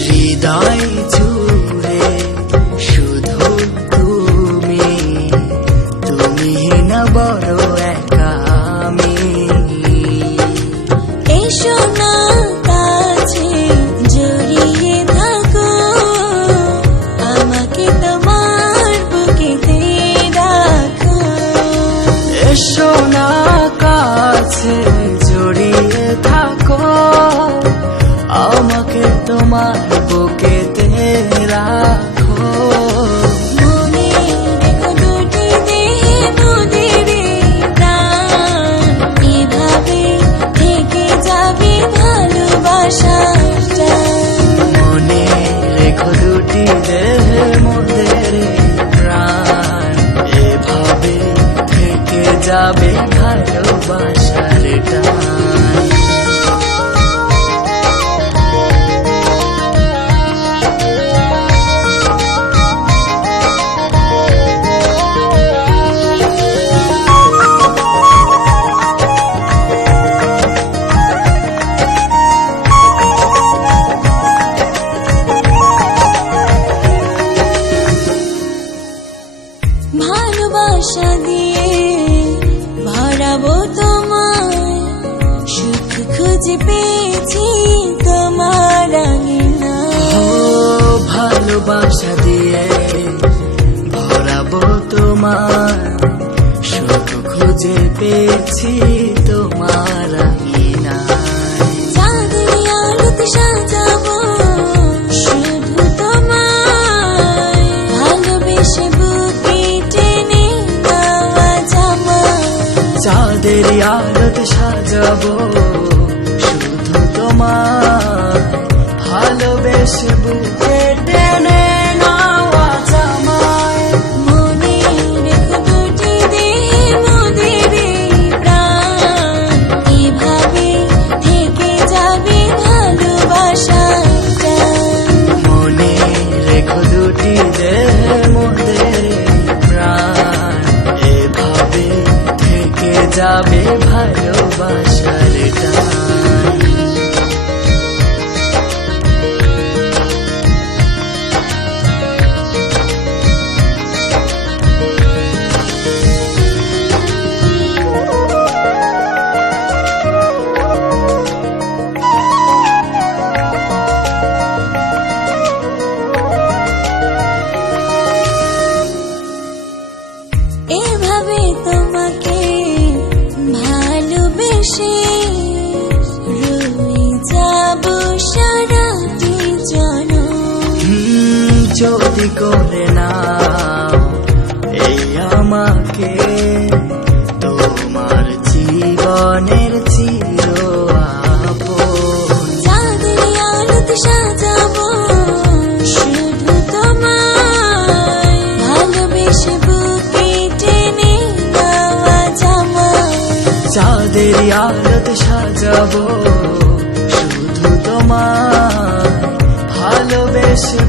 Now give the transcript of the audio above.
হৃদয় জুড়ে শুধু তুমি, তুমি না বড় একা আমি। এসো না কাছে জড়িয়ে থাকো, আমাকে তোমার বুকেতে রাখো। এসো না কাছে জড়িয়ে থাকো, আমাকে তোমার বুকেতে রাখো। মনে রেখো দুটি দেহে মোদের প্রাণ, এভাবে থেকে যাবে ভালোবাসাটা। মনে রেখো দুটি দেহে মোদের প্রাণ, এভাবে থেকে যাবে ভালোবাসার টান। ভালোবাসা দিয়ে ভরাবো তোমায়, সুখ খুঁজে পেয়েছি তোমার আঙিনায়। ও ভালোবাসা দিয়ে ভরাবো তোমার, সুখ খুঁজে পেয়েছি তোমার আঙিনায়। চাঁদের আলোতে সাজাবো শুধু তোমায়, ভালোবেসে বুকে টেনে নেওয়া জামায়। চাঁদের আলোতে সাজাবো শুধু তোমার, ভালোবেসে বুকে টেনে নেওয়া জামায়। মনে রেখো দুটি দেহে মোদের প্রাণ, এভাবে থেকে যাবে ভালোবাসাটা। মনে রেখো দুটি দেহে মোদের প্রাণ, এভাবে থেকে যাবে ভালোবাসার টান। এভাবে তোমাকে ভালোবেসে রয়ে যাব সারাটি জনম। যদি করে না এই আমাকে তোমার জীবনের চির আপন। চাঁদের আলোতে সাজাবো শুধু তোমায়, ভালোবেসে বুকে টেনে নেওয়া জামায়। চাঁদের আলোতে সাজাবো শুধু তোমার, ভালোবেসে